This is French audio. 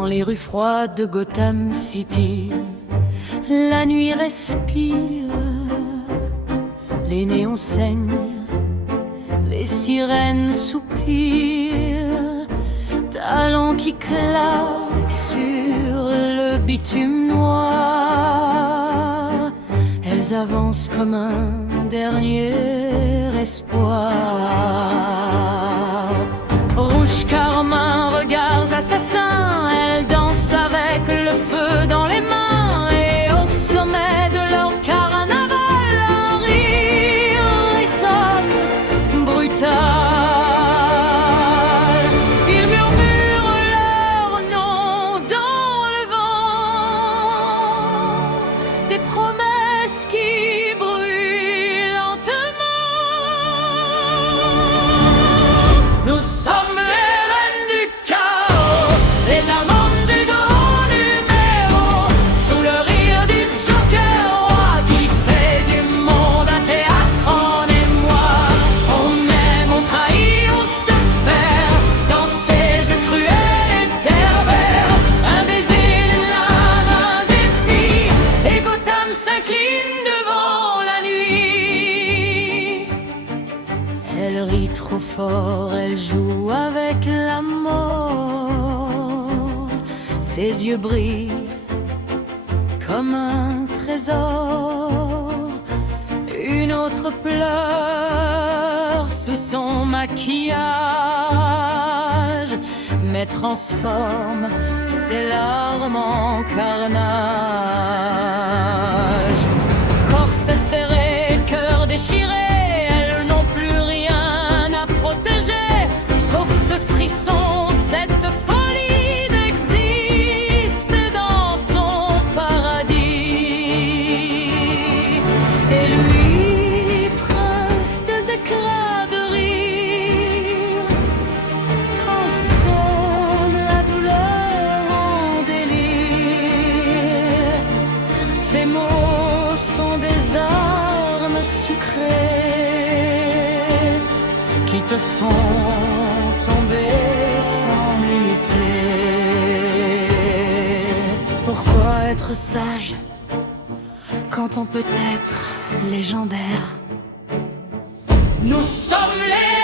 Dans les rues froides de Gotham City, la nuit respire, les néons saignent, les sirènes soupirent, talons qui claquent sur le bitume noir. Elles avancent comme un dernier espoir. Rouge carmin, regards assassins, elles dansent avec le feu dans les mains. Et au sommet de leur carnaval, un rire résonne brutal. Ils murmurent leur nom dans le vent, des promesses qui brûlent lentement. Nous sommes les reines du chaos, les amantes du gros numéro, sous le rire du Joker roi qui fait du monde un théâtre en émoi. On aime, on trahit, on se perd dans ces jeux cruels et pervers. Un baiser, une lame, un défi, et Gotham s'incline devant la nuit. Elle rit trop fort, elle joue avec la mort. Ses yeux brillent comme un trésor. Une autre pleure sous son maquillage, mais transforme ses larmes en carnage. Corset serré, cœur déchiré, elles n'ont plus rien à protéger, sauf ce frisson, cette folie d'exister dans son paradis. Et lui, prince des éclats de rire, transforme la douleur en délire. Ces mots sont des armes sucrées qui te font tomber sans lutter. Pourquoi être sage quand on peut être légendaire? Nous sommes les